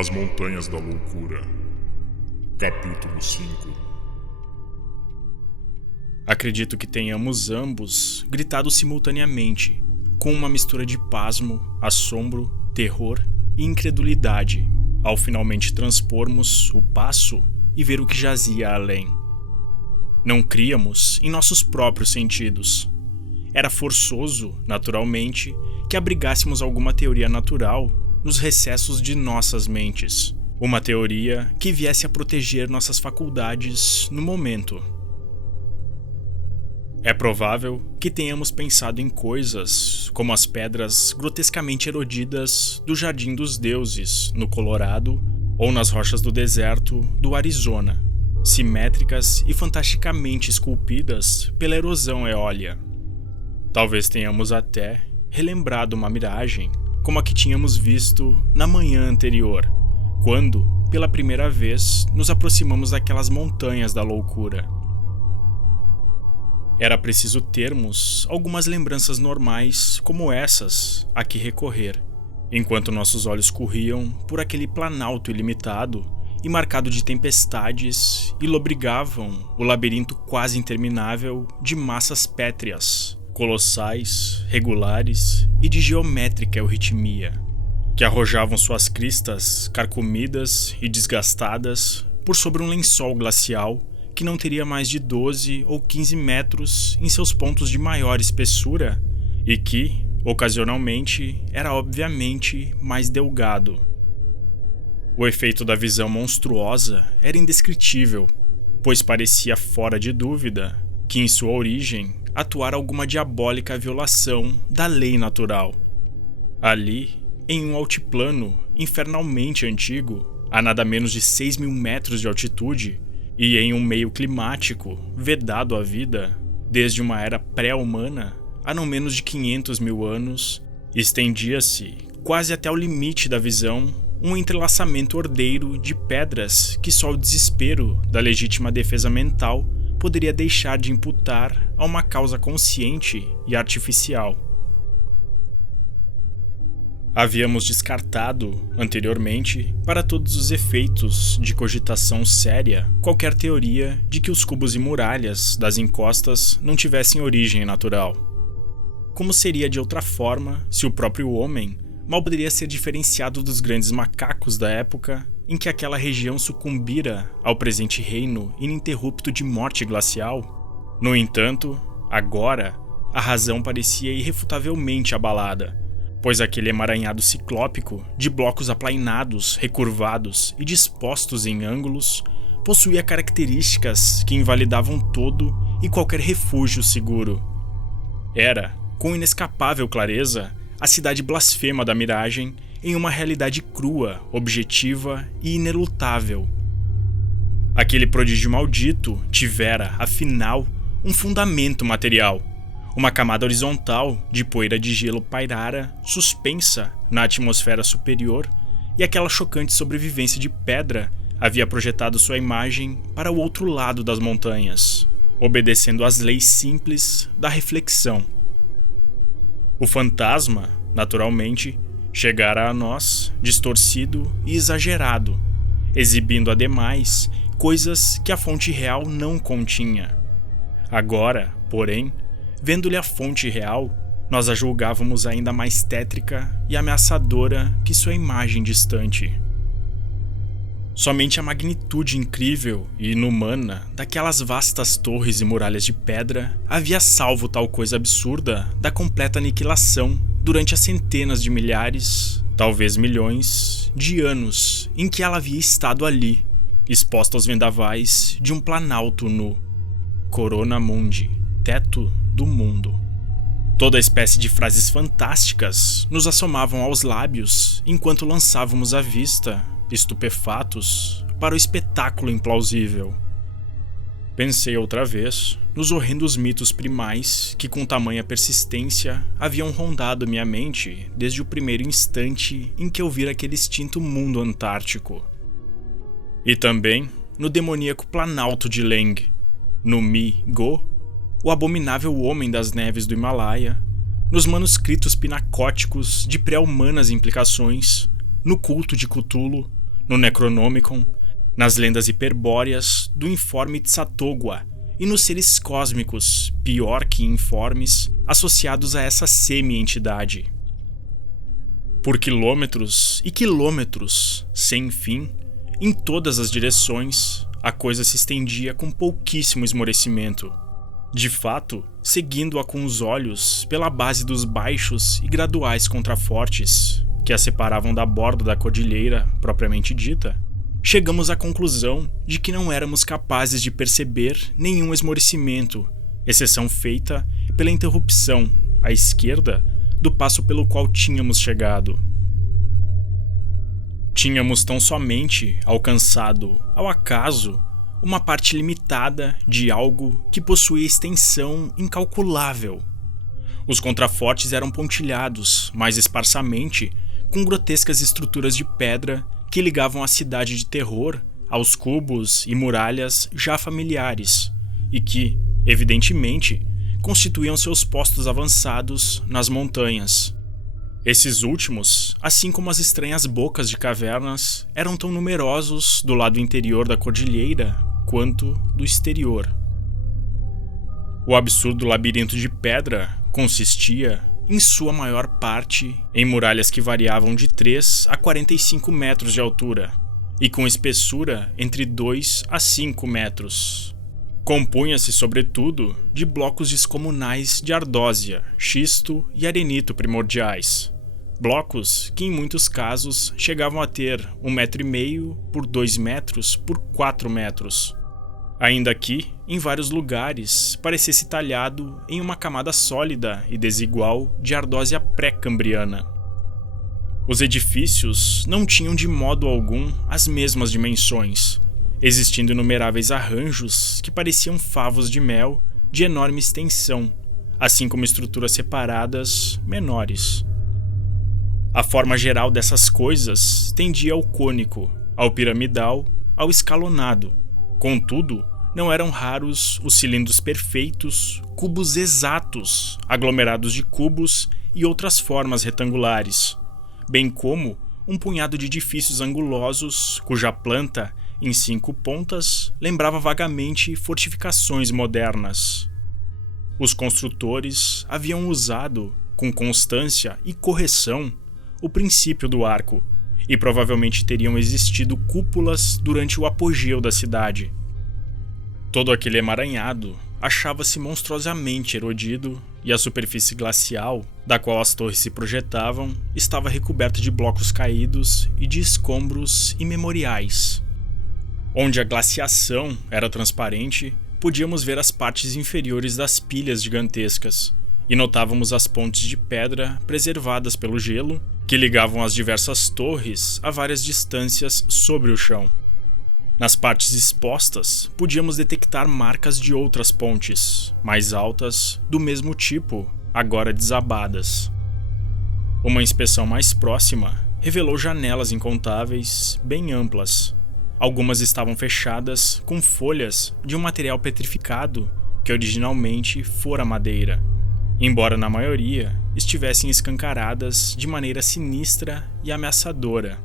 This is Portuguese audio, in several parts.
Nas Montanhas da Loucura. Capítulo 5. Acredito que tenhamos ambos gritado simultaneamente, com uma mistura de pasmo, assombro, terror e incredulidade, ao finalmente transpormos o passo e ver o que jazia além. Não críamos em nossos próprios sentidos. Era forçoso, naturalmente, que abrigássemos alguma teoria natural nos recessos de nossas mentes. Uma teoria que viesse a proteger nossas faculdades no momento. É provável que tenhamos pensado em coisas como as pedras grotescamente erodidas do Jardim dos Deuses, no Colorado, ou nas rochas do deserto do Arizona, simétricas e fantasticamente esculpidas pela erosão eólia. Talvez tenhamos até relembrado uma miragem como a que tínhamos visto na manhã anterior, quando, pela primeira vez, nos aproximamos daquelas montanhas da loucura. Era preciso termos algumas lembranças normais como essas a que recorrer, enquanto nossos olhos corriam por aquele planalto ilimitado e marcado de tempestades e lobrigavam o labirinto quase interminável de massas pétreas, colossais, regulares e de geométrica euritmia, que arrojavam suas cristas carcomidas e desgastadas por sobre um lençol glacial que não teria mais de 12 ou 15 metros em seus pontos de maior espessura e que, ocasionalmente, era obviamente mais delgado. O efeito da visão monstruosa era indescritível, pois parecia fora de dúvida que em sua origem atuara alguma diabólica violação da lei natural. Ali, em um altiplano infernalmente antigo, a nada menos de 6.000 metros de altitude, e em um meio climático vedado à vida, desde uma era pré-humana a não menos de 500.000 anos, estendia-se, quase até o limite da visão, um entrelaçamento ordeiro de pedras que só o desespero da legítima defesa mental poderia deixar de imputar a uma causa consciente e artificial. Havíamos descartado, anteriormente, para todos os efeitos de cogitação séria, qualquer teoria de que os cubos e muralhas das encostas não tivessem origem natural. Como seria de outra forma se o próprio homem mal poderia ser diferenciado dos grandes macacos da época em que aquela região sucumbira ao presente reino ininterrupto de morte glacial? No entanto, agora, a razão parecia irrefutavelmente abalada, pois aquele emaranhado ciclópico de blocos aplainados, recurvados e dispostos em ângulos possuía características que invalidavam todo e qualquer refúgio seguro. Era, com inescapável clareza, a cidade blasfema da miragem em uma realidade crua, objetiva e inelutável. Aquele prodígio maldito tivera, afinal, um fundamento material. Uma camada horizontal de poeira de gelo pairara, suspensa na atmosfera superior, e aquela chocante sobrevivência de pedra havia projetado sua imagem para o outro lado das montanhas, obedecendo às leis simples da reflexão. O fantasma, naturalmente, chegara a nós, distorcido e exagerado, exibindo ademais coisas que a fonte real não continha. Agora, porém, vendo-lhe a fonte real, nós a julgávamos ainda mais tétrica e ameaçadora que sua imagem distante. Somente a magnitude incrível e inumana daquelas vastas torres e muralhas de pedra havia salvo tal coisa absurda da completa aniquilação durante as centenas de milhares, talvez milhões, de anos em que ela havia estado ali, exposta aos vendavais de um planalto nu. Corona Mundi, teto do mundo. Toda espécie de frases fantásticas nos assomavam aos lábios enquanto lançávamos a vista, estupefatos, para o espetáculo implausível. Pensei outra vez nos horrendos mitos primais que com tamanha persistência haviam rondado minha mente desde o primeiro instante em que eu vira aquele extinto mundo antártico. E também no demoníaco planalto de Leng, no Mi-Go, o abominável homem das neves do Himalaia, nos manuscritos pinacóticos de pré-humanas implicações, no culto de Cthulhu, no Necronomicon, nas lendas hiperbóreas do informe Tzatogua e nos seres cósmicos, pior que informes, associados a essa semi-entidade. Por quilômetros e quilômetros, sem fim, em todas as direções, a coisa se estendia com pouquíssimo esmorecimento. De fato, seguindo-a com os olhos pela base dos baixos e graduais contrafortes que a separavam da borda da cordilheira propriamente dita, chegamos à conclusão de que não éramos capazes de perceber nenhum esmorecimento, exceção feita pela interrupção, à esquerda, do passo pelo qual tínhamos chegado. Tínhamos tão somente alcançado, ao acaso, uma parte limitada de algo que possuía extensão incalculável. Os contrafortes eram pontilhados, mais esparsamente, com grotescas estruturas de pedra que ligavam a cidade de terror aos cubos e muralhas já familiares, e que, evidentemente, constituíam seus postos avançados nas montanhas. Esses últimos, assim como as estranhas bocas de cavernas, eram tão numerosos do lado interior da cordilheira quanto do exterior. O absurdo labirinto de pedra consistia, em sua maior parte, em muralhas que variavam de 3 a 45 metros de altura e com espessura entre 2 a 5 metros. Compunha-se, sobretudo, de blocos descomunais de ardósia, xisto e arenito primordiais. Blocos que, em muitos casos, chegavam a ter 1,5 metro por 2 metros por 4 metros. Ainda que, em vários lugares, parecesse talhado em uma camada sólida e desigual de ardósia pré-cambriana. Os edifícios não tinham de modo algum as mesmas dimensões, existindo inumeráveis arranjos que pareciam favos de mel de enorme extensão, assim como estruturas separadas menores. A forma geral dessas coisas tendia ao cônico, ao piramidal, ao escalonado. Contudo, não eram raros os cilindros perfeitos, cubos exatos, aglomerados de cubos e outras formas retangulares, bem como um punhado de edifícios angulosos cuja planta, em 5 pontas, lembrava vagamente fortificações modernas. Os construtores haviam usado, com constância e correção, o princípio do arco, e provavelmente teriam existido cúpulas durante o apogeu da cidade. Todo aquele emaranhado achava-se monstruosamente erodido e a superfície glacial, da qual as torres se projetavam, estava recoberta de blocos caídos e de escombros imemoriais. Onde a glaciação era transparente, podíamos ver as partes inferiores das pilhas gigantescas e notávamos as pontes de pedra preservadas pelo gelo que ligavam as diversas torres a várias distâncias sobre o chão. Nas partes expostas, podíamos detectar marcas de outras pontes, mais altas, do mesmo tipo, agora desabadas. Uma inspeção mais próxima revelou janelas incontáveis, bem amplas. Algumas estavam fechadas com folhas de um material petrificado que originalmente fora madeira, embora na maioria estivessem escancaradas de maneira sinistra e ameaçadora.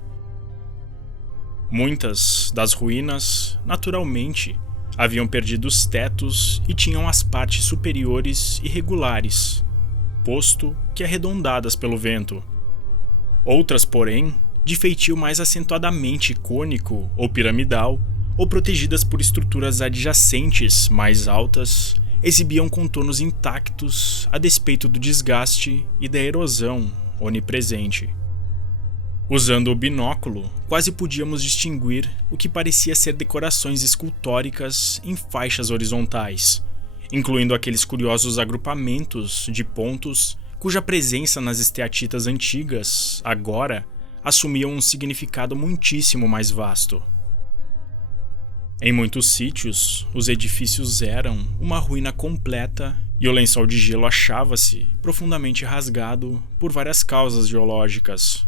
Muitas das ruínas, naturalmente, haviam perdido os tetos e tinham as partes superiores irregulares, posto que arredondadas pelo vento. Outras, porém, de feitio mais acentuadamente cônico ou piramidal, ou protegidas por estruturas adjacentes mais altas, exibiam contornos intactos a despeito do desgaste e da erosão onipresente. Usando o binóculo, quase podíamos distinguir o que parecia ser decorações escultóricas em faixas horizontais, incluindo aqueles curiosos agrupamentos de pontos cuja presença nas esteatitas antigas, agora, assumiam um significado muitíssimo mais vasto. Em muitos sítios, os edifícios eram uma ruína completa e o lençol de gelo achava-se profundamente rasgado por várias causas geológicas.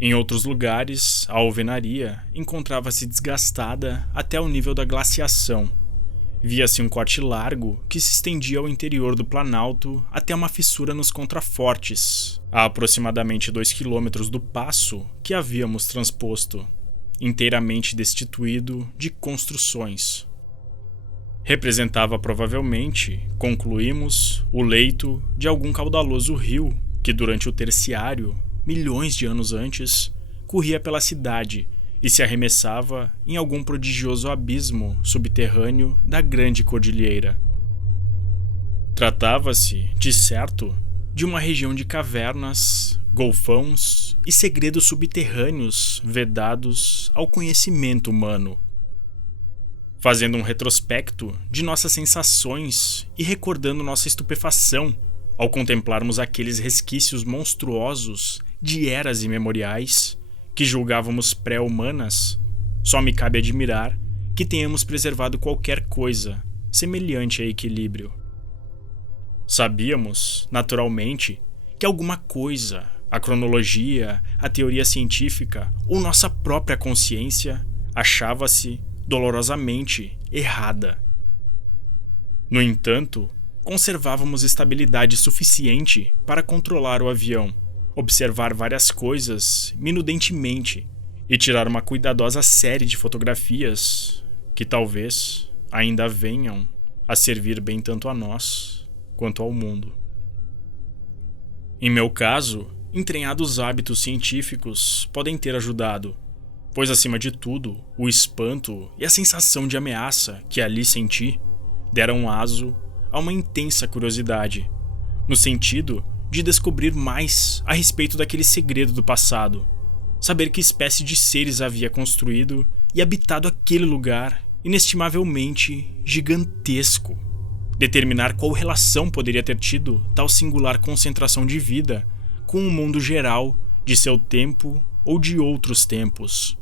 Em outros lugares, a alvenaria encontrava-se desgastada até o nível da glaciação. Via-se um corte largo que se estendia ao interior do planalto até uma fissura nos contrafortes, a aproximadamente 2 quilômetros do passo que havíamos transposto. inteiramente destituído de construções. Representava provavelmente, concluímos, o leito de algum caudaloso rio que durante o terciário, milhões de anos antes, corria pela cidade e se arremessava em algum prodigioso abismo subterrâneo da grande cordilheira. Tratava-se, de certo, de uma região de cavernas, golfões e segredos subterrâneos vedados ao conhecimento humano. Fazendo um retrospecto de nossas sensações e recordando nossa estupefação ao contemplarmos aqueles resquícios monstruosos de eras imemoriais que julgávamos pré-humanas, só me cabe admirar que tenhamos preservado qualquer coisa semelhante a equilíbrio. Sabíamos, naturalmente, que alguma coisa, a cronologia, a teoria científica ou nossa própria consciência, achava-se dolorosamente errada. No entanto, conservávamos estabilidade suficiente para controlar o avião, observar várias coisas minudentemente e tirar uma cuidadosa série de fotografias que talvez ainda venham a servir bem tanto a nós quanto ao mundo. Em meu caso, entranhados hábitos científicos podem ter ajudado, pois acima de tudo, o espanto e a sensação de ameaça que ali senti deram aso a uma intensa curiosidade, no sentido de descobrir mais a respeito daquele segredo do passado, saber que espécie de seres havia construído e habitado aquele lugar inestimavelmente gigantesco, determinar qual relação poderia ter tido tal singular concentração de vida com o mundo geral de seu tempo ou de outros tempos.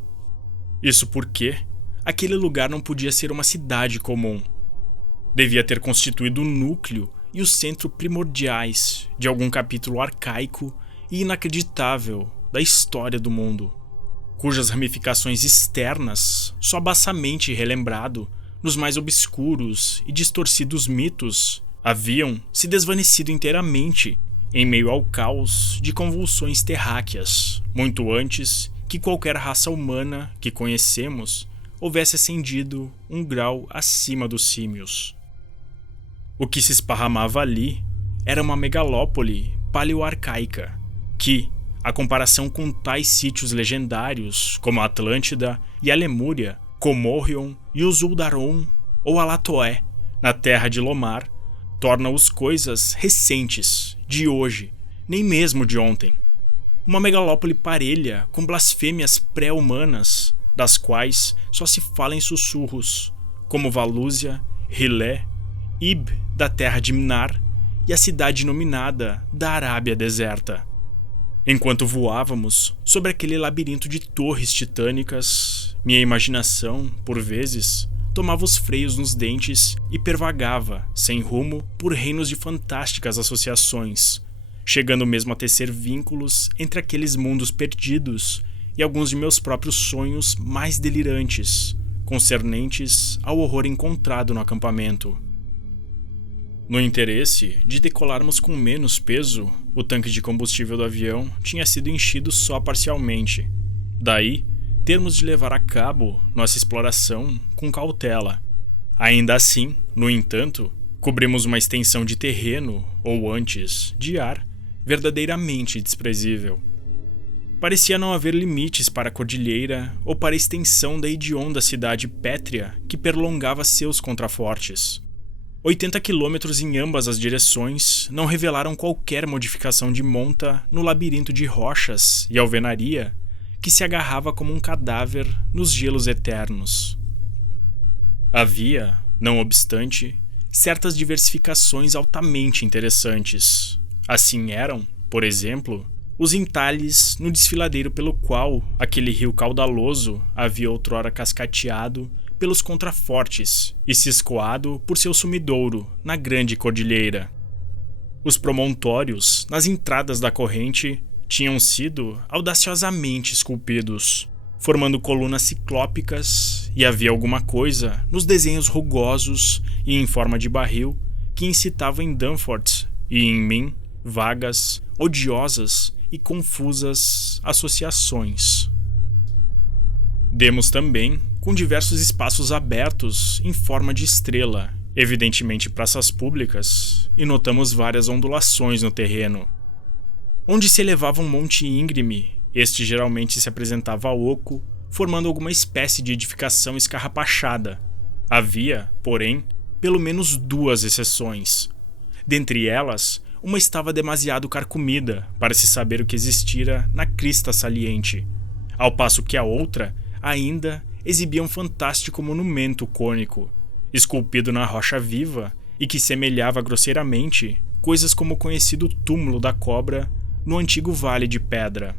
Isso porque aquele lugar não podia ser uma cidade comum. Devia ter constituído o núcleo e o centro primordiais de algum capítulo arcaico e inacreditável da história do mundo, cujas ramificações externas, só baçamente relembrado nos mais obscuros e distorcidos mitos, haviam se desvanecido inteiramente em meio ao caos de convulsões terráqueas, muito antes que qualquer raça humana que conhecemos houvesse ascendido um grau acima dos símios. O que se esparramava ali era uma megalópole paleoarcaica, que, a comparação com tais sítios legendários como a Atlântida e a Lemúria, Comorrion e o Zuldaron ou Alatoé, na terra de Lomar, torna-os coisas recentes, de hoje, nem mesmo de ontem. Uma megalópole parelha com blasfêmias pré-humanas, das quais só se fala em sussurros, como Valúzia, Rilé, Ib da terra de Mnar e a cidade nominada da Arábia deserta. Enquanto voávamos sobre aquele labirinto de torres titânicas, minha imaginação, por vezes, tomava os freios nos dentes e pervagava, sem rumo, por reinos de fantásticas associações, chegando mesmo a tecer vínculos entre aqueles mundos perdidos e alguns de meus próprios sonhos mais delirantes, concernentes ao horror encontrado no acampamento. No interesse de decolarmos com menos peso, o tanque de combustível do avião tinha sido enchido só parcialmente. Daí, termos de levar a cabo nossa exploração com cautela. Ainda assim, no entanto, cobrimos uma extensão de terreno, ou antes, de ar, verdadeiramente desprezível. Parecia não haver limites para a cordilheira ou para a extensão da hedionda cidade pétrea que perlongava seus contrafortes. 80 quilômetros em ambas as direções não revelaram qualquer modificação de monta no labirinto de rochas e alvenaria que se agarrava como um cadáver nos gelos eternos. Havia, não obstante, certas diversificações altamente interessantes. Assim eram, por exemplo, os entalhes no desfiladeiro pelo qual aquele rio caudaloso havia outrora cascateado pelos contrafortes e se escoado por seu sumidouro na grande cordilheira. Os promontórios nas entradas da corrente tinham sido audaciosamente esculpidos, formando colunas ciclópicas, e havia alguma coisa nos desenhos rugosos e em forma de barril que incitavam em Danforth e em mim vagas, odiosas e confusas associações. Demos também com diversos espaços abertos em forma de estrela, evidentemente praças públicas, e notamos várias ondulações no terreno. Onde se elevava um monte íngreme, este geralmente se apresentava oco, formando alguma espécie de edificação escarrapachada. Havia, porém, pelo menos 2 exceções. Dentre elas, uma estava demasiado carcomida para se saber o que existira na crista saliente, ao passo que a outra ainda exibia um fantástico monumento cônico, esculpido na rocha viva e que semelhava grosseiramente coisas como o conhecido túmulo da cobra no antigo Vale de Pedra.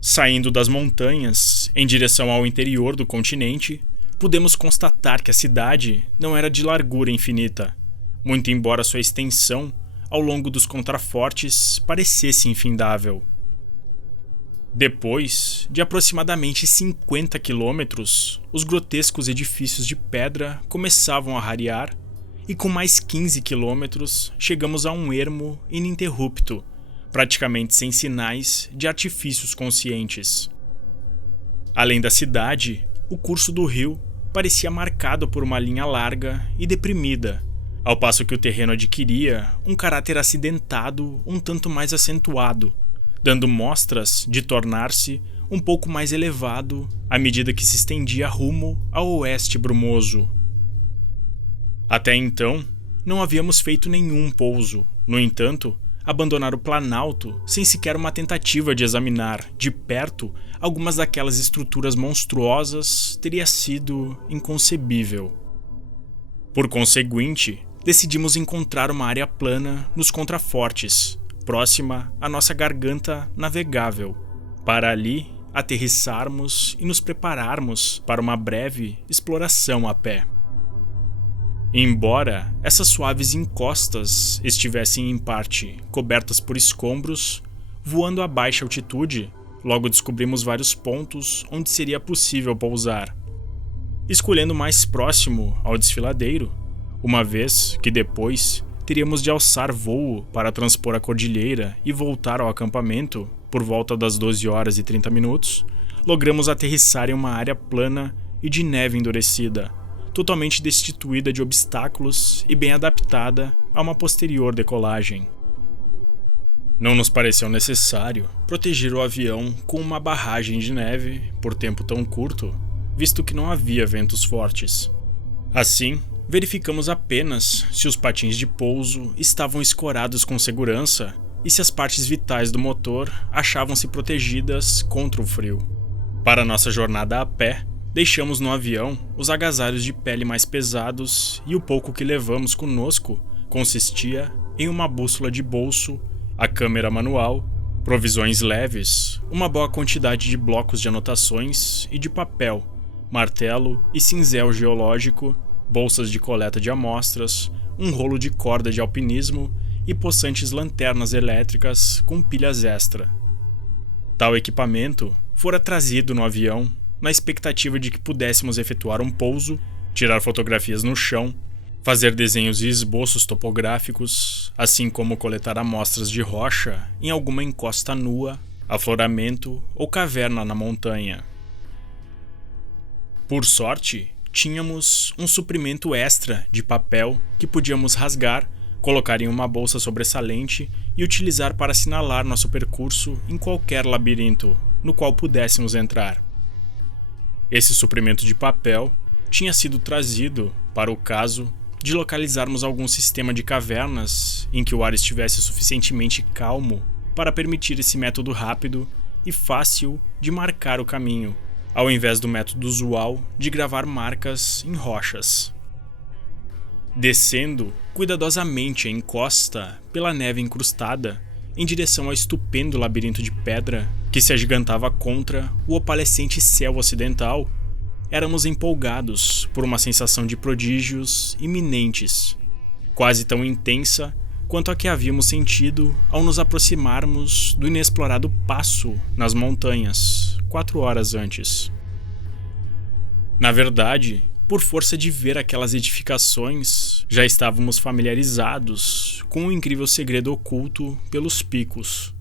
Saindo das montanhas em direção ao interior do continente, pudemos constatar que a cidade não era de largura infinita, muito embora sua extensão ao longo dos contrafortes parecesse infindável. Depois de aproximadamente 50 quilômetros, os grotescos edifícios de pedra começavam a rarear e com mais 15 quilômetros chegamos a um ermo ininterrupto, praticamente sem sinais de artifícios conscientes. Além da cidade, o curso do rio parecia marcado por uma linha larga e deprimida, ao passo que o terreno adquiria um caráter acidentado um tanto mais acentuado, dando mostras de tornar-se um pouco mais elevado à medida que se estendia rumo ao oeste brumoso. Até então, não havíamos feito nenhum pouso. No entanto, abandonar o Planalto sem sequer uma tentativa de examinar, de perto, algumas daquelas estruturas monstruosas teria sido inconcebível. Por conseguinte, decidimos encontrar uma área plana nos contrafortes, próxima à nossa garganta navegável, para ali aterrissarmos e nos prepararmos para uma breve exploração a pé. Embora essas suaves encostas estivessem em parte cobertas por escombros, voando a baixa altitude, logo descobrimos vários pontos onde seria possível pousar. Escolhendo o mais próximo ao desfiladeiro, uma vez que depois teríamos de alçar voo para transpor a cordilheira e voltar ao acampamento por volta das 12h30, logramos aterrissar em uma área plana e de neve endurecida, totalmente destituída de obstáculos e bem adaptada a uma posterior decolagem. Não nos pareceu necessário proteger o avião com uma barragem de neve por tempo tão curto, visto que não havia ventos fortes. Assim, verificamos apenas se os patins de pouso estavam escorados com segurança e se as partes vitais do motor achavam-se protegidas contra o frio. Para nossa jornada a pé, deixamos no avião os agasalhos de pele mais pesados e o pouco que levamos conosco consistia em uma bússola de bolso, a câmera manual, provisões leves, uma boa quantidade de blocos de anotações e de papel, martelo e cinzel geológico, bolsas de coleta de amostras, um rolo de corda de alpinismo e possantes lanternas elétricas com pilhas extra. Tal equipamento fora trazido no avião na expectativa de que pudéssemos efetuar um pouso, tirar fotografias no chão, fazer desenhos e esboços topográficos, assim como coletar amostras de rocha em alguma encosta nua, afloramento ou caverna na montanha. Por sorte, tínhamos um suprimento extra de papel que podíamos rasgar, colocar em uma bolsa sobressalente e utilizar para assinalar nosso percurso em qualquer labirinto no qual pudéssemos entrar. Esse suprimento de papel tinha sido trazido para o caso de localizarmos algum sistema de cavernas em que o ar estivesse suficientemente calmo para permitir esse método rápido e fácil de marcar o caminho, ao invés do método usual de gravar marcas em rochas. Descendo cuidadosamente a encosta pela neve encrustada, em direção ao estupendo labirinto de pedra que se agigantava contra o opalescente céu ocidental, éramos empolgados por uma sensação de prodígios iminentes, quase tão intensa quanto a que havíamos sentido ao nos aproximarmos do inexplorado passo nas montanhas 4 horas antes. Na verdade, por força de ver aquelas edificações, já estávamos familiarizados com o incrível segredo oculto pelos picos.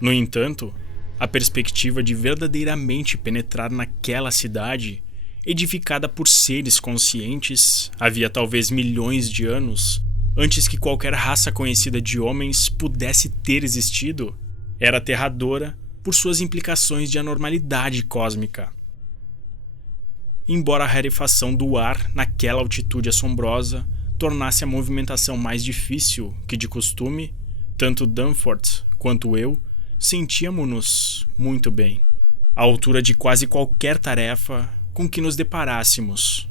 No entanto, a perspectiva de verdadeiramente penetrar naquela cidade, edificada por seres conscientes, havia talvez milhões de anos, antes que qualquer raça conhecida de homens pudesse ter existido, era aterradora por suas implicações de anormalidade cósmica. Embora a rarefação do ar naquela altitude assombrosa tornasse a movimentação mais difícil que de costume, tanto Danforth quanto eu sentíamos-nos muito bem, à altura de quase qualquer tarefa com que nos deparássemos.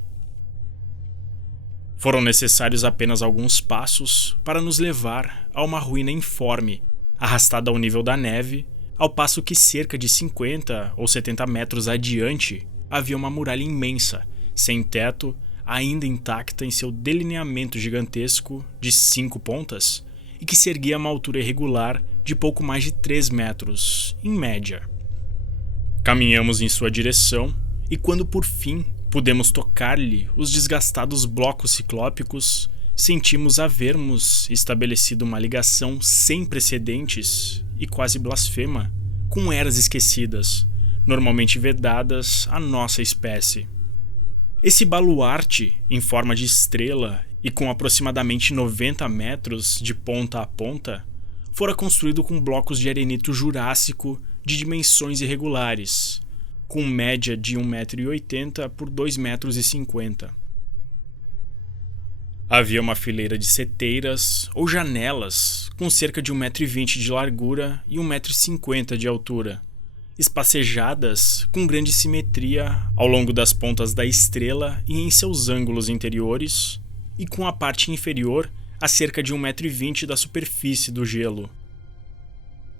Foram necessários apenas alguns passos para nos levar a uma ruína informe, arrastada ao nível da neve, ao passo que cerca de 50 ou 70 metros adiante havia uma muralha imensa, sem teto, ainda intacta em seu delineamento gigantesco de 5 pontas, e que se erguia a uma altura irregular de pouco mais de 3 metros, em média. Caminhamos em sua direção, e quando por fim pudemos tocar-lhe os desgastados blocos ciclópicos, sentimos havermos estabelecido uma ligação sem precedentes e quase blasfema com eras esquecidas, normalmente vedadas à nossa espécie. Esse baluarte, em forma de estrela e com aproximadamente 90 metros de ponta a ponta, fora construído com blocos de arenito jurássico de dimensões irregulares, com média de 1,80 m por 2,50 m. Havia uma fileira de seteiras ou janelas com cerca de 1,20 m de largura e 1,50 m de altura, espacejadas com grande simetria ao longo das pontas da estrela e em seus ângulos interiores, e com a parte inferior a cerca de 1,20 m da superfície do gelo.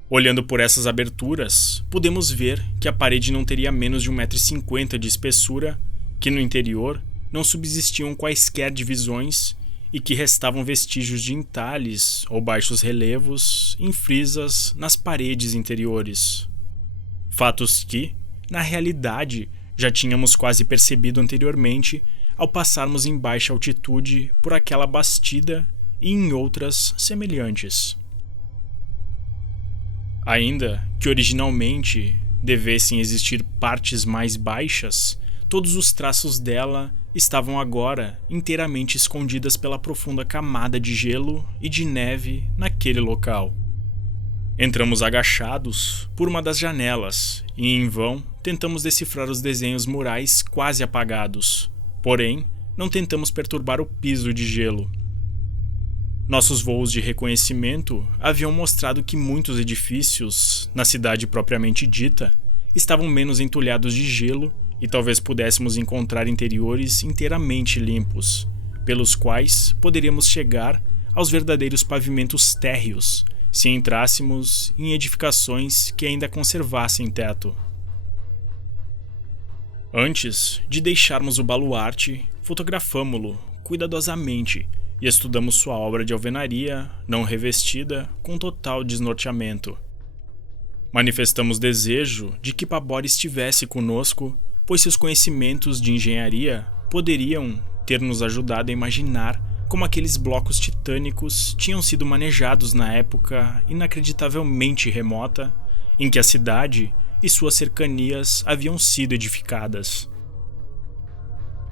Olhando por essas aberturas, podemos ver que a parede não teria menos de 1,50 m de espessura, que no interior não subsistiam quaisquer divisões e que restavam vestígios de entalhes ou baixos relevos em frisas nas paredes interiores. Fatos que, na realidade, já tínhamos quase percebido anteriormente ao passarmos em baixa altitude por aquela bastida e em outras semelhantes. Ainda que originalmente devessem existir partes mais baixas, todos os traços dela estavam agora inteiramente escondidas pela profunda camada de gelo e de neve naquele local. Entramos agachados por uma das janelas e, em vão, tentamos decifrar os desenhos murais quase apagados. Porém, não tentamos perturbar o piso de gelo. Nossos voos de reconhecimento haviam mostrado que muitos edifícios, na cidade propriamente dita, estavam menos entulhados de gelo e talvez pudéssemos encontrar interiores inteiramente limpos, pelos quais poderíamos chegar aos verdadeiros pavimentos térreos, se entrássemos em edificações que ainda conservassem teto. Antes de deixarmos o baluarte, fotografamo-lo cuidadosamente e estudamos sua obra de alvenaria não revestida com total desnorteamento. Manifestamos desejo de que Pabor estivesse conosco, pois seus conhecimentos de engenharia poderiam ter nos ajudado a imaginar como aqueles blocos titânicos tinham sido manejados na época inacreditavelmente remota em que a cidade e suas cercanias haviam sido edificadas.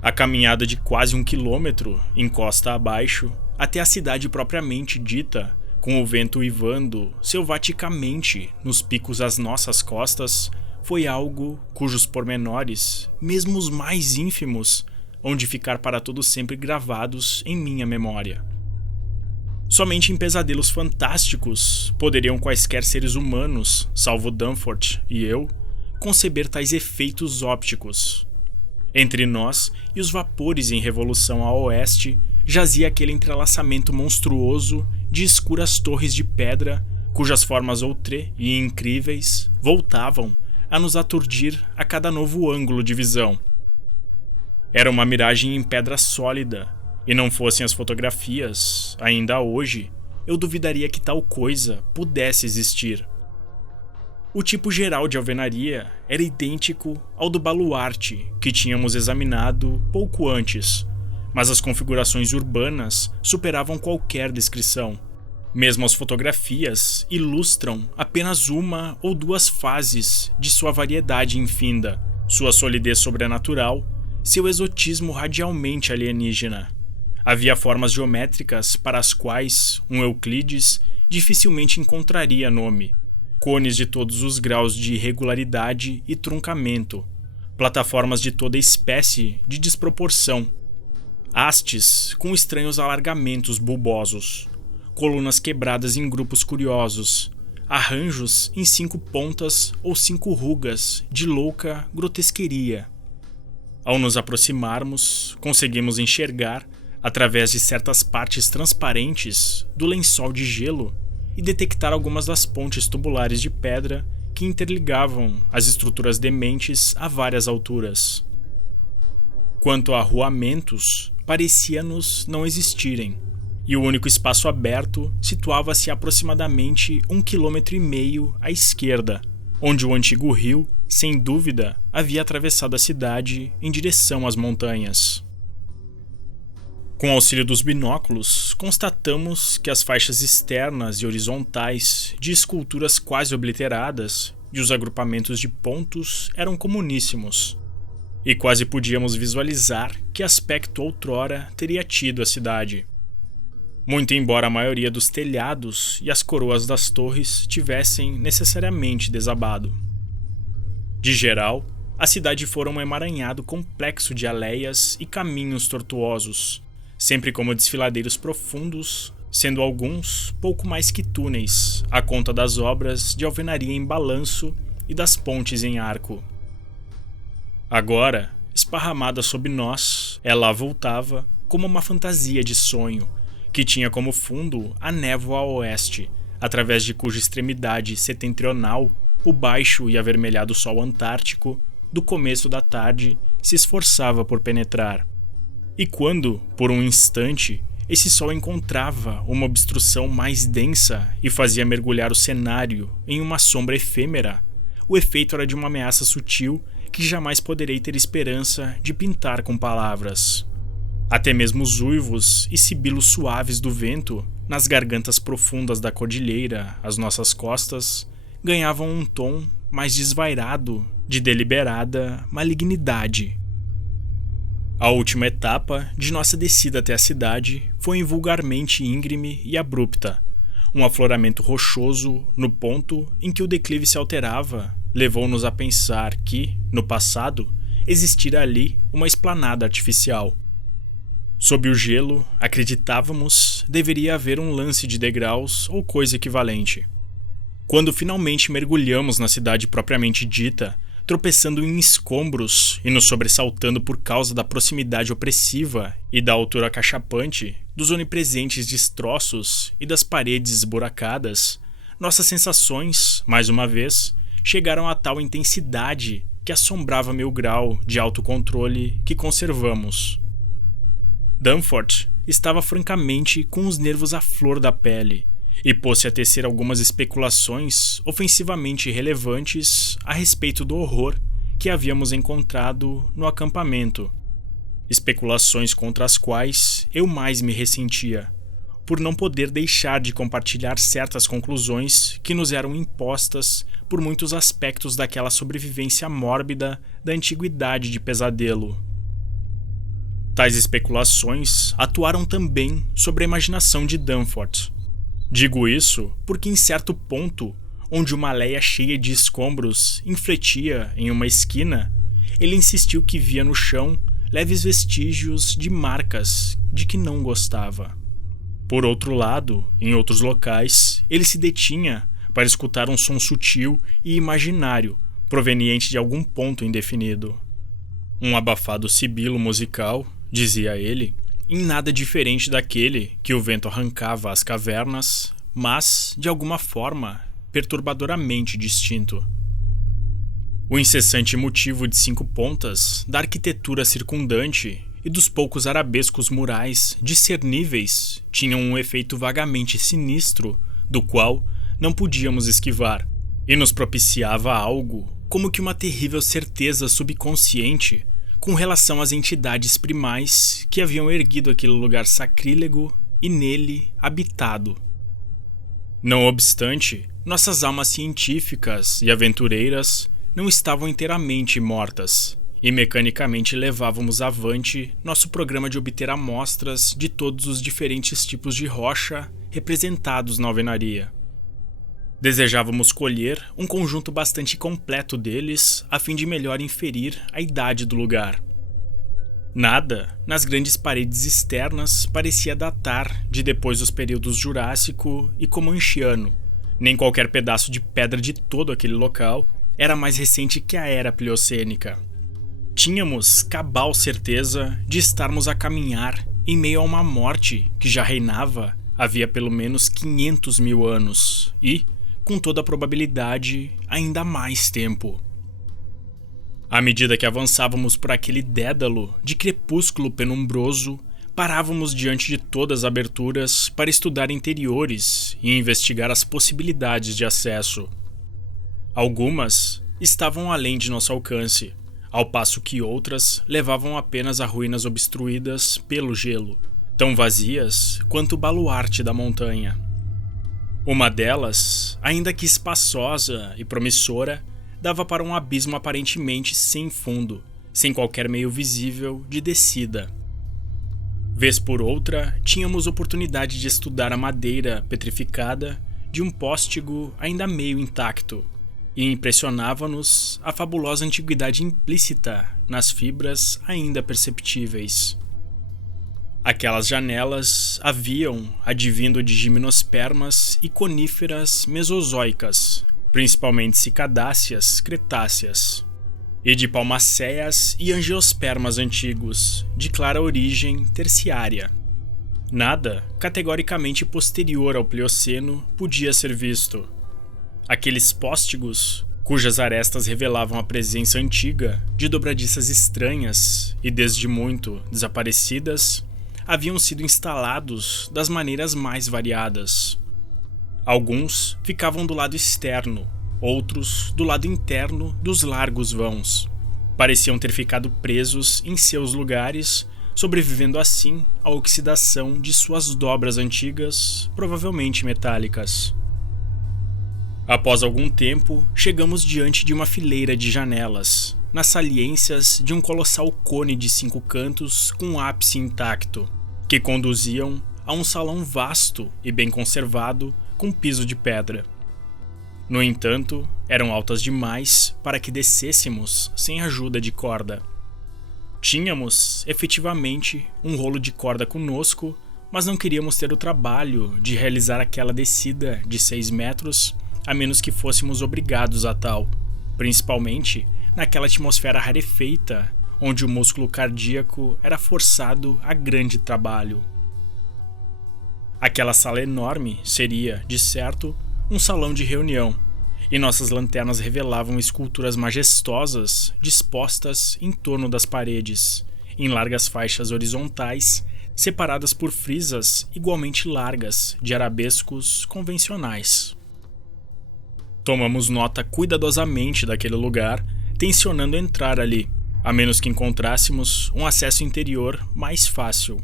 A caminhada de quase 1 quilômetro, encosta abaixo, até a cidade propriamente dita, com o vento uivando selvaticamente nos picos às nossas costas, foi algo cujos pormenores, mesmo os mais ínfimos, hão de ficar para todo sempre gravados em minha memória. Somente em pesadelos fantásticos poderiam quaisquer seres humanos, salvo Danforth e eu, conceber tais efeitos ópticos. Entre nós e os vapores em revolução a oeste, jazia aquele entrelaçamento monstruoso de escuras torres de pedra, cujas formas outré e incríveis voltavam a nos aturdir a cada novo ângulo de visão. Era uma miragem em pedra sólida, e não fossem as fotografias, ainda hoje, eu duvidaria que tal coisa pudesse existir. O tipo geral de alvenaria era idêntico ao do baluarte que tínhamos examinado pouco antes, mas as configurações urbanas superavam qualquer descrição. Mesmo as fotografias ilustram apenas uma ou duas fases de sua variedade infinda, sua solidez sobrenatural, seu exotismo radialmente alienígena. Havia formas geométricas para as quais um Euclides dificilmente encontraria nome, cones de todos os graus de irregularidade e truncamento, plataformas de toda espécie de desproporção, hastes com estranhos alargamentos bulbosos, colunas quebradas em grupos curiosos, arranjos em 5 pontas ou 5 rugas de louca grotesqueria. Ao nos aproximarmos, conseguimos enxergar, através de certas partes transparentes do lençol de gelo, e detectar algumas das pontes tubulares de pedra que interligavam as estruturas dementes a várias alturas. Quanto a arruamentos, parecia-nos não existirem, e o único espaço aberto situava-se aproximadamente 1,5 km à esquerda, onde o antigo rio, sem dúvida, havia atravessado a cidade em direção às montanhas. Com auxílio dos binóculos, constatamos que as faixas externas e horizontais de esculturas quase obliteradas e os agrupamentos de pontos eram comuníssimos, e quase podíamos visualizar que aspecto outrora teria tido a cidade. Muito embora a maioria dos telhados e as coroas das torres tivessem necessariamente desabado. De geral, a cidade fora um emaranhado complexo de aleias e caminhos tortuosos, sempre como desfiladeiros profundos, sendo alguns pouco mais que túneis, à conta das obras de alvenaria em balanço e das pontes em arco. Agora, esparramada sob nós, ela voltava como uma fantasia de sonho, que tinha como fundo a névoa a oeste, através de cuja extremidade setentrional o baixo e avermelhado sol antártico, do começo da tarde, se esforçava por penetrar. E quando, por um instante, esse sol encontrava uma obstrução mais densa e fazia mergulhar o cenário em uma sombra efêmera, o efeito era de uma ameaça sutil que jamais poderei ter esperança de pintar com palavras. Até mesmo os uivos e sibilos suaves do vento, nas gargantas profundas da cordilheira às nossas costas, ganhavam um tom mais desvairado de deliberada malignidade. A última etapa de nossa descida até a cidade foi invulgarmente íngreme e abrupta. Um afloramento rochoso, no ponto em que o declive se alterava, levou-nos a pensar que, no passado, existira ali uma esplanada artificial. Sob o gelo, acreditávamos, deveria haver um lance de degraus ou coisa equivalente. Quando finalmente mergulhamos na cidade propriamente dita, tropeçando em escombros e nos sobressaltando por causa da proximidade opressiva e da altura cachapante, dos onipresentes destroços e das paredes esburacadas, nossas sensações, mais uma vez, chegaram a tal intensidade que assombrava meu grau de autocontrole que conservamos. Danforth estava francamente com os nervos à flor da pele, e pôs-se a tecer algumas especulações ofensivamente relevantes a respeito do horror que havíamos encontrado no acampamento. Especulações contra as quais eu mais me ressentia, por não poder deixar de compartilhar certas conclusões que nos eram impostas por muitos aspectos daquela sobrevivência mórbida da antiguidade de pesadelo. Tais especulações atuaram também sobre a imaginação de Danforth. Digo isso porque em certo ponto, onde uma aléia cheia de escombros infletia em uma esquina, ele insistiu que via no chão leves vestígios de marcas de que não gostava. Por outro lado, em outros locais, ele se detinha para escutar um som sutil e imaginário proveniente de algum ponto indefinido. Um abafado sibilo musical, dizia ele, em nada diferente daquele que o vento arrancava às cavernas, mas, de alguma forma, perturbadoramente distinto. O incessante motivo de 5 pontas da arquitetura circundante e dos poucos arabescos murais discerníveis tinham um efeito vagamente sinistro, do qual não podíamos esquivar, e nos propiciava algo como que uma terrível certeza subconsciente com relação às entidades primais que haviam erguido aquele lugar sacrílego e nele habitado. Não obstante, nossas almas científicas e aventureiras não estavam inteiramente mortas, e mecanicamente levávamos avante nosso programa de obter amostras de todos os diferentes tipos de rocha representados na alvenaria. Desejávamos colher um conjunto bastante completo deles a fim de melhor inferir a idade do lugar. Nada nas grandes paredes externas parecia datar de depois dos períodos Jurássico e Comanchiano, nem qualquer pedaço de pedra de todo aquele local era mais recente que a Era Pliocênica. Tínhamos cabal certeza de estarmos a caminhar em meio a uma morte que já reinava havia pelo menos 500 mil anos e, com toda a probabilidade, ainda mais tempo. À medida que avançávamos por aquele dédalo de crepúsculo penumbroso, parávamos diante de todas as aberturas para estudar interiores e investigar as possibilidades de acesso. Algumas estavam além de nosso alcance, ao passo que outras levavam apenas a ruínas obstruídas pelo gelo, tão vazias quanto o baluarte da montanha. Uma delas, ainda que espaçosa e promissora, dava para um abismo aparentemente sem fundo, sem qualquer meio visível de descida. Vez por outra, tínhamos oportunidade de estudar a madeira petrificada de um póstigo ainda meio intacto, e impressionava-nos a fabulosa antiguidade implícita nas fibras ainda perceptíveis. Aquelas janelas haviam advindo de gimnospermas e coníferas mesozoicas, principalmente cicadáceas cretáceas, e de palmacéias e angiospermas antigos, de clara origem terciária. Nada categoricamente posterior ao Plioceno podia ser visto. Aqueles póstigos, cujas arestas revelavam a presença antiga de dobradiças estranhas e desde muito desaparecidas, haviam sido instalados das maneiras mais variadas. Alguns ficavam do lado externo, outros do lado interno dos largos vãos. Pareciam ter ficado presos em seus lugares, sobrevivendo assim à oxidação de suas dobras antigas, provavelmente metálicas. Após algum tempo, chegamos diante de uma fileira de janelas, nas saliências de um colossal cone de 5 cantos com um ápice intacto, que conduziam a um salão vasto e bem conservado com piso de pedra. No entanto, eram altas demais para que descêssemos sem ajuda de corda. Tínhamos, efetivamente, um rolo de corda conosco, mas não queríamos ter o trabalho de realizar aquela descida de 6 metros, a menos que fôssemos obrigados a tal, principalmente naquela atmosfera rarefeita, onde o músculo cardíaco era forçado a grande trabalho. Aquela sala enorme seria, de certo, um salão de reunião, e nossas lanternas revelavam esculturas majestosas dispostas em torno das paredes, em largas faixas horizontais, separadas por frisas igualmente largas de arabescos convencionais. Tomamos nota cuidadosamente daquele lugar, tencionando entrar ali, a menos que encontrássemos um acesso interior mais fácil.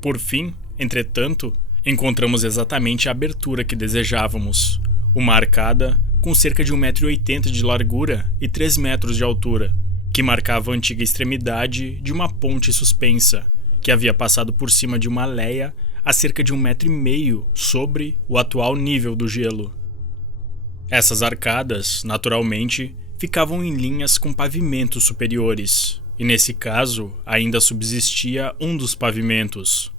Por fim, entretanto, encontramos exatamente a abertura que desejávamos, uma arcada com cerca de 1,80 m de largura e 3 metros de altura, que marcava a antiga extremidade de uma ponte suspensa, que havia passado por cima de uma léia a cerca de 1,5 m sobre o atual nível do gelo. Essas arcadas, naturalmente, ficavam em linhas com pavimentos superiores, e nesse caso ainda subsistia um dos pavimentos.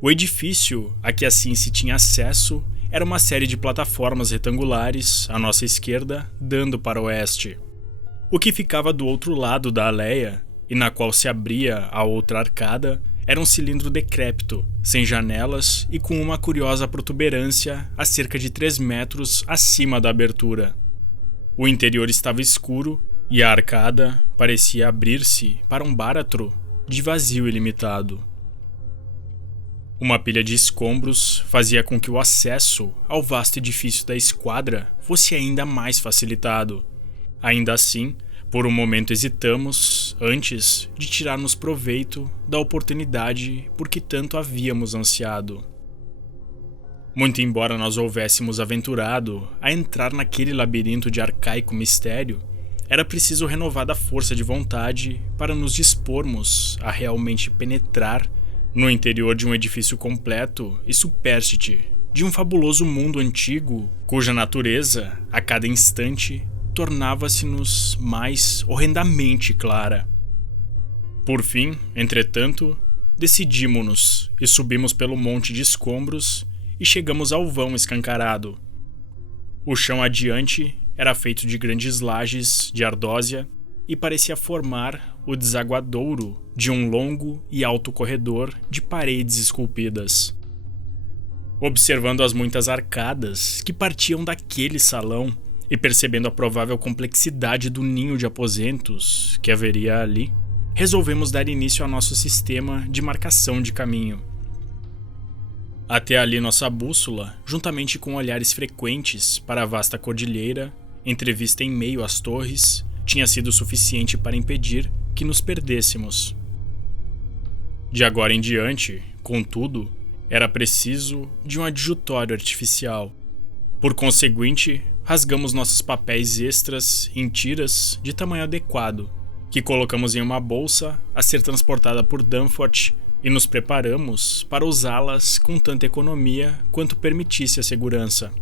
O edifício a que assim se tinha acesso era uma série de plataformas retangulares à nossa esquerda, dando para o oeste. O que ficava do outro lado da aléia, e na qual se abria a outra arcada, era um cilindro decrépito, sem janelas e com uma curiosa protuberância a cerca de 3 metros acima da abertura. O interior estava escuro e a arcada parecia abrir-se para um báratro de vazio ilimitado. Uma pilha de escombros fazia com que o acesso ao vasto edifício da esquadra fosse ainda mais facilitado. Ainda assim, por um momento hesitamos antes de tirarmos proveito da oportunidade por que tanto havíamos ansiado. Muito embora nós houvéssemos aventurado a entrar naquele labirinto de arcaico mistério, era preciso renovada força de vontade para nos dispormos a realmente penetrar no interior de um edifício completo e supérstite de um fabuloso mundo antigo, cuja natureza, a cada instante, tornava-se-nos mais horrendamente clara. Por fim, entretanto, decidimo-nos e subimos pelo monte de escombros e chegamos ao vão escancarado. O chão adiante era feito de grandes lajes de ardósia e parecia formar o desaguadouro de um longo e alto corredor de paredes esculpidas. Observando as muitas arcadas que partiam daquele salão e percebendo a provável complexidade do ninho de aposentos que haveria ali, resolvemos dar início ao nosso sistema de marcação de caminho. Até ali nossa bússola, juntamente com olhares frequentes para a vasta cordilheira, entrevista em meio às torres, tinha sido suficiente para impedir que nos perdêssemos. De agora em diante, contudo, era preciso de um adjutório artificial. Por conseguinte, rasgamos nossos papéis extras em tiras de tamanho adequado, que colocamos em uma bolsa a ser transportada por Danforth e nos preparamos para usá-las com tanta economia quanto permitisse a segurança.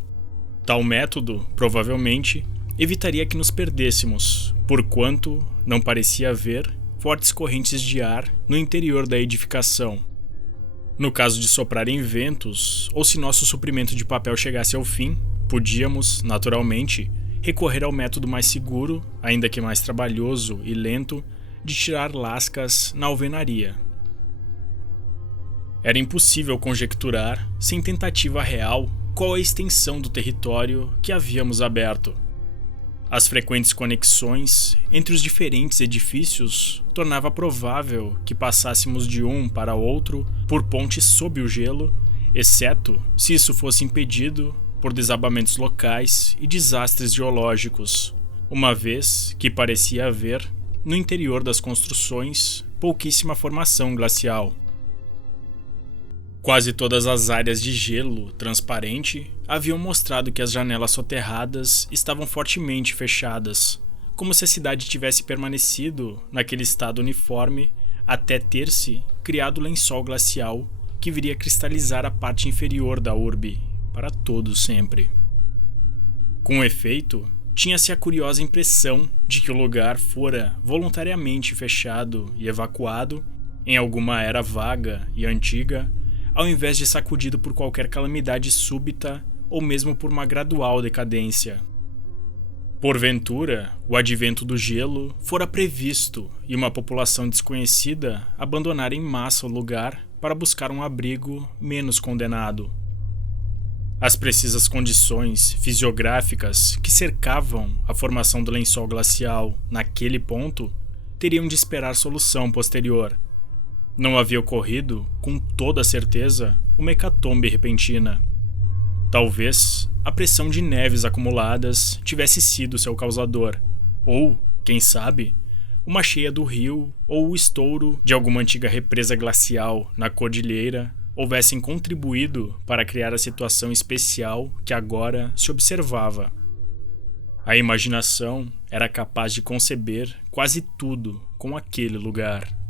Tal método, provavelmente, evitaria que nos perdêssemos, porquanto não parecia haver fortes correntes de ar no interior da edificação. No caso de soprarem ventos, ou se nosso suprimento de papel chegasse ao fim, podíamos, naturalmente, recorrer ao método mais seguro, ainda que mais trabalhoso e lento, de tirar lascas na alvenaria. Era impossível conjecturar, sem tentativa real, qual a extensão do território que havíamos aberto. As frequentes conexões entre os diferentes edifícios tornava provável que passássemos de um para outro por pontes sob o gelo, exceto se isso fosse impedido por desabamentos locais e desastres geológicos, uma vez que parecia haver, no interior das construções, pouquíssima formação glacial. Quase todas as áreas de gelo transparente haviam mostrado que as janelas soterradas estavam fortemente fechadas, como se a cidade tivesse permanecido naquele estado uniforme até ter-se criado o lençol glacial que viria cristalizar a parte inferior da urbe, para todo sempre. Com efeito, tinha-se a curiosa impressão de que o lugar fora voluntariamente fechado e evacuado, em alguma era vaga e antiga, ao invés de sacudido por qualquer calamidade súbita ou mesmo por uma gradual decadência. Porventura, o advento do gelo fora previsto e uma população desconhecida abandonara em massa o lugar para buscar um abrigo menos condenado. As precisas condições fisiográficas que cercavam a formação do lençol glacial naquele ponto teriam de esperar solução posterior. Não havia ocorrido, com toda certeza, uma hecatombe repentina. Talvez a pressão de neves acumuladas tivesse sido seu causador, ou, quem sabe, uma cheia do rio ou o estouro de alguma antiga represa glacial na cordilheira houvessem contribuído para criar a situação especial que agora se observava. A imaginação era capaz de conceber quase tudo com aquele lugar.